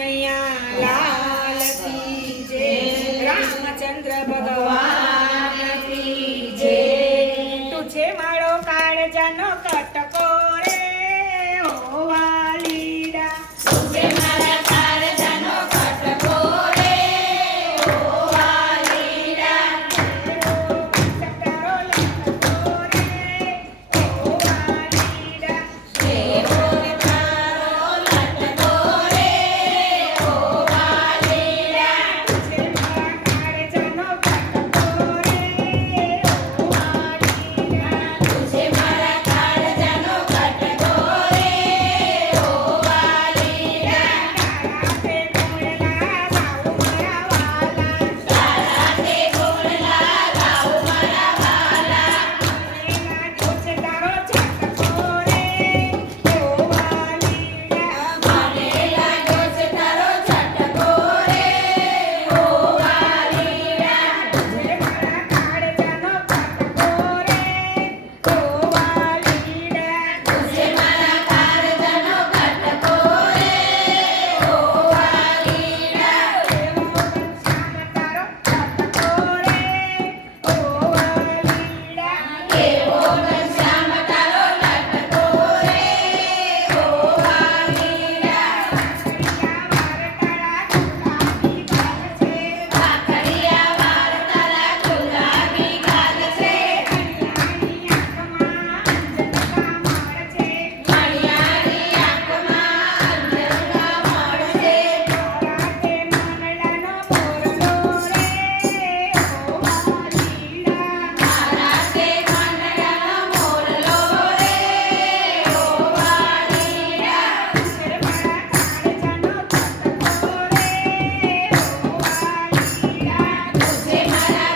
लाल की जय, रामचंद्र भगवान की जय। तुझे माळो काळजानो कटको रे ओ वालीडा, तुझे माळा काळजानो कटको रे ओ वालीडा। सतारो लटको रे ओ वालीडा, देवो तारो लटको रे ओ वालीडा। तुझे माळा काळजानो कटको रे ओ वालीडा, तुझे माळा काळजानो कटको रे ओ वालीडा। काळा ते गोळला गाऊ मारा वाला, काळा ते गोळला गाऊ मारा वाला। मानेला तोचे तारो छटको रे ओ वालीडा, मानेला तोचे तारो छटको रे ओ वालीडा। तुझे माळा काळजानो कटको रे ओ वालीडा, तुझे माळा काळजानो कटको रे ओ वालीडा। देवो घनश्याम तारो लटको रे ओ वालीडा, देवो घनश्याम तारो लटको रे ओ वालीडा। भाकरिया वारताला गुलाबी गाल छे, भाकरिया वारताला गुलाबी गाल छे। मणियारी आंखમાં અંજનકા મોડ છે, મારા તે મનડાનો મોરલો રે ઓ વાલીડા, મારા તે મનડાનો મોરલો રે ઓ વાલીડા। तुझे मारा